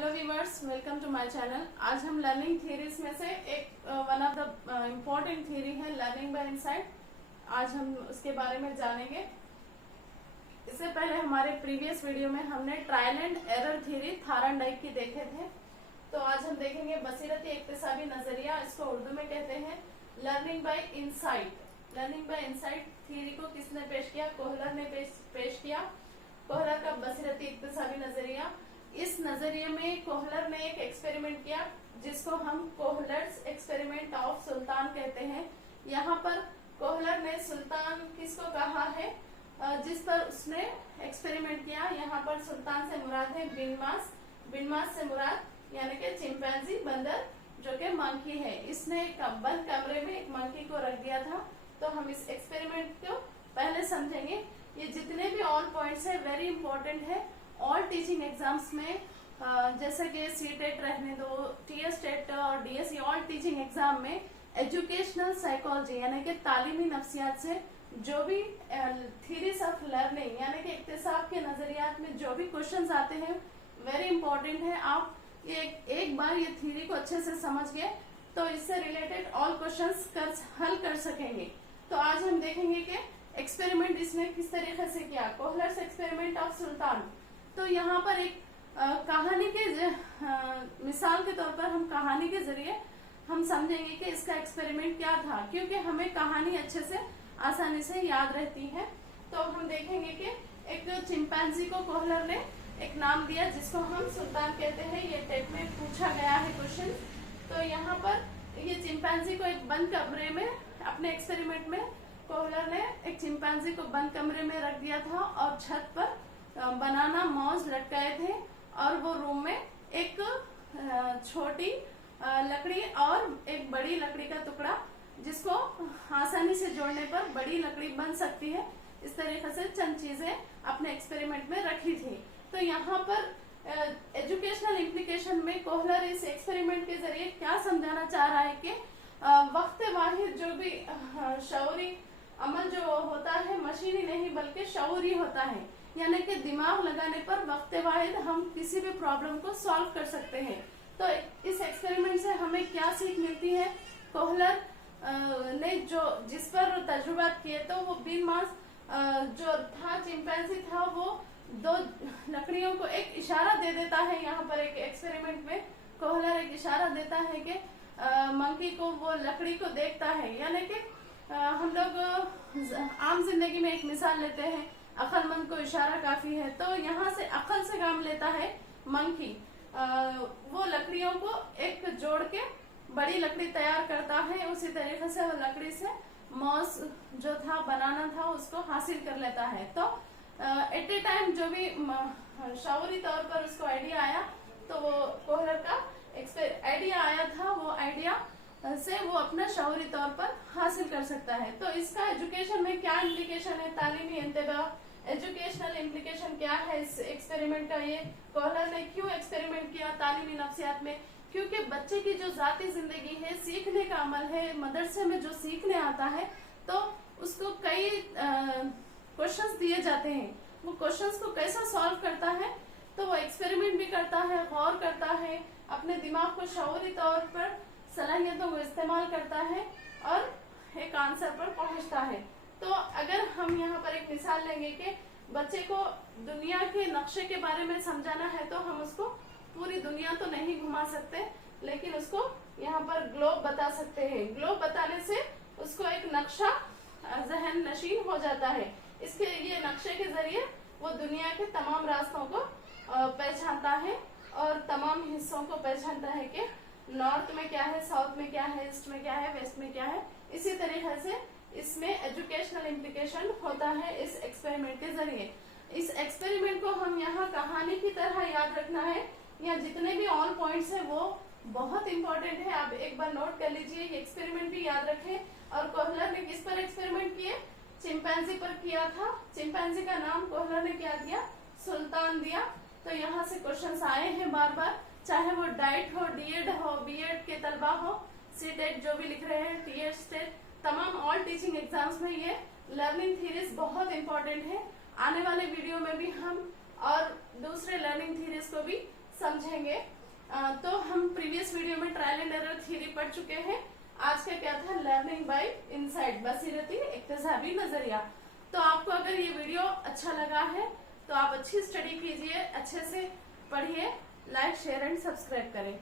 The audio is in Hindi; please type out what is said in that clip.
Hello viewers, welcome to my channel. आज हम लर्निंग थियरीज में से एक one of the important theory है लर्निंग बाय इनसाइट। आज हम उसके बारे में जानेंगे। इससे पहले हमारे प्रीवियस वीडियो में हमने ट्रायल एंड एरर थियरी थारनडाइक की देखे थे। तो आज हम देखेंगे बसीरती इक्तिसाबी नजरिया, इसको उर्दू में कहते हैं learning by insight. Learning by insight theory को किसने पेश किया? कोहलर ने पेश किया। कोहलर का बसीरती इक्तिसाबी नजरिया। इस नजरिए में कोहलर ने एक एक्सपेरिमेंट किया जिसको हम कोहलर्स एक्सपेरिमेंट ऑफ सुल्तान कहते हैं। यहाँ पर कोहलर ने सुल्तान किसको कहा है जिस पर उसने एक्सपेरिमेंट किया। यहाँ पर सुल्तान से मुराद है बिनमास। बिनमास से मुराद यानी कि चिंपैंजी, बंदर, जो कि मंकी है। इसने एक बंद कमरे में एक मंकी को रख दिया था। तो हम इस एक्सपेरिमेंट को पहले समझेंगे। ये जितने भी ऑल पॉइंट्स है वेरी इंपॉर्टेंट है। ऑल टीचिंग एग्जाम्स में जैसे कि सीटेट रहने दो, टीएस टेट और डीएसई, ऑल टीचिंग एग्जाम में एजुकेशनल साइकोलॉजी यानी कि तालीमी नफ्सियात से जो भी थीरीज ऑफ लर्निंग यानी कि इक्तिसाब के नजरियात में जो भी क्वेश्चंस आते हैं वेरी इंपॉर्टेंट है। आप ये एक बार ये थीरी को अच्छे से समझ गए तो इससे रिलेटेड ऑल क्वेश्चंस हल कर सकेंगे। तो आज हम देखेंगे कि एक्सपेरिमेंट इसने किस तरीके से किया, कोहलर्स एक्सपेरिमेंट ऑफ सुल्तान। तो यहाँ पर एक कहानी के मिसाल के तौर पर हम कहानी के जरिए हम समझेंगे कि इसका एक्सपेरिमेंट क्या था, क्योंकि हमें कहानी अच्छे से आसानी से याद रहती है। तो हम देखेंगे कि एक चिंपैंजी को कोहलर ने एक नाम दिया जिसको हम सुल्तान कहते हैं। ये टेट में पूछा गया है क्वेश्चन। तो यहाँ पर ये चिंपैंजी को एक बंद कमरे में अपने एक्सपेरिमेंट में कोहलर ने एक चिंपैंजी को बंद कमरे में रख दिया था और छत पर बनाना मौज लटकाए थे और वो रूम में एक छोटी लकड़ी और एक बड़ी लकड़ी का टुकड़ा जिसको आसानी से जोड़ने पर बड़ी लकड़ी बन सकती है, इस तरीके से चंद चीजें अपने एक्सपेरिमेंट में रखी थी। तो यहाँ पर एजुकेशनल इम्प्लीकेशन में कोहलर इस एक्सपेरिमेंट के जरिए क्या समझाना चाह रहा है कि वक्त वाहिद जो भी शऊरी अमल जो होता है मशीनी नहीं बल्कि शऊरी होता है, यानी कि दिमाग लगाने पर वक्त वाहिद हम किसी भी प्रॉब्लम को सॉल्व कर सकते हैं। तो इस एक्सपेरिमेंट से हमें क्या सीख मिलती है? कोहलर ने जो जिस पर तजुर्बात किए तो वो बिनमास जो था चिंपैंजी था वो दो लकड़ियों को एक इशारा दे देता है। यहाँ पर एक एक्सपेरिमेंट में कोहलर एक इशारा देता है कि मंकी को वो लकड़ी को देखता है। यानी कि हम लोग आम जिंदगी में एक मिसाल लेते हैं, अक्लमंद को इशारा काफी है। तो यहाँ से अकल से काम लेता है मंकी। वो लकड़ियों को एक जोड़ के बड़ी लकड़ी तैयार करता है। उसी तरीके से वो लकड़ी से मौस जो था बनाना था उसको हासिल कर लेता है। तो एट ए टाइम जो भी शऊरी तौर पर उसको आइडिया आया तो वो कोहलर का आइडिया आया था, वो आइडिया से वो अपना शऊरी तौर पर हासिल कर सकता है। तो इसका एजुकेशन में क्या इम्प्लीकेशन है, तालीमी इंतबा एजुकेशनल इम्प्लीकेशन क्या है इस एक्सपेरिमेंट का? ये कोहलर ने क्यों एक्सपेरिमेंट किया तालीमी नफ्सियात में? क्योंकि बच्चे की जो जाती जिंदगी है, सीखने का अमल है, मदरसे में जो सीखने आता है तो उसको कई क्वेश्चंस दिए जाते हैं। वो क्वेश्चंस को कैसा सॉल्व करता है? तो वो एक्सपेरिमेंट भी करता है, गौर करता है, अपने दिमाग को शऊरी तौर पर सलाहियतों को इस्तेमाल करता है और एक आंसर पर पहुंचता है। तो अगर हम यहाँ पर एक मिसाल लेंगे कि बच्चे को दुनिया के नक्शे के बारे में समझाना है तो हम उसको पूरी दुनिया तो नहीं घुमा सकते, लेकिन उसको यहाँ पर ग्लोब बता सकते हैं। ग्लोब बताने से उसको एक नक्शा जहन नशीन हो जाता है। इसके ये नक्शे के जरिए वो दुनिया के तमाम रास्तों को पहचानता है और तमाम हिस्सों को पहचानता है कि नॉर्थ में क्या है, साउथ में क्या है, ईस्ट में क्या है, वेस्ट में क्या है। इसी तरीके से इसमें एजुकेशनल इम्प्लीकेशन होता है इस एक्सपेरिमेंट के जरिए। इस एक्सपेरिमेंट को हम यहाँ कहानी की तरह याद रखना है। यहाँ जितने भी ऑल पॉइंट्स हैं वो बहुत इंपॉर्टेंट है। आप एक बार नोट कर लीजिए, ये एक्सपेरिमेंट भी याद रखें। और कोहलर ने किस पर एक्सपेरिमेंट किए? चिंपैंजी पर किया था। चिंपैंजी का नाम कोहलर ने क्या दिया? सुल्तान दिया। तो यहाँ से क्वेश्चन आए हैं बार बार, चाहे वो डाइट हो, डीएड हो, बीएड के तलबा हो, सीटेट जो भी लिख रहे हैं, टीएस टेट, तमाम ऑल टीचिंग एग्जाम्स में ये लर्निंग थीरीज बहुत इंपॉर्टेंट है। आने वाले वीडियो में भी हम और दूसरे लर्निंग थीरीज को भी समझेंगे। तो हम प्रीवियस वीडियो में ट्रायल एंड एरर थ्योरी पढ़ चुके हैं। आज का क्या था, लर्निंग बाय इनसाइट, बसीरती इक्तिसाबी नजरिया। तो आपको अगर ये वीडियो अच्छा लगा है तो आप अच्छी स्टडी कीजिए, अच्छे से पढ़िए, लाइक शेयर एंड सब्सक्राइब करें।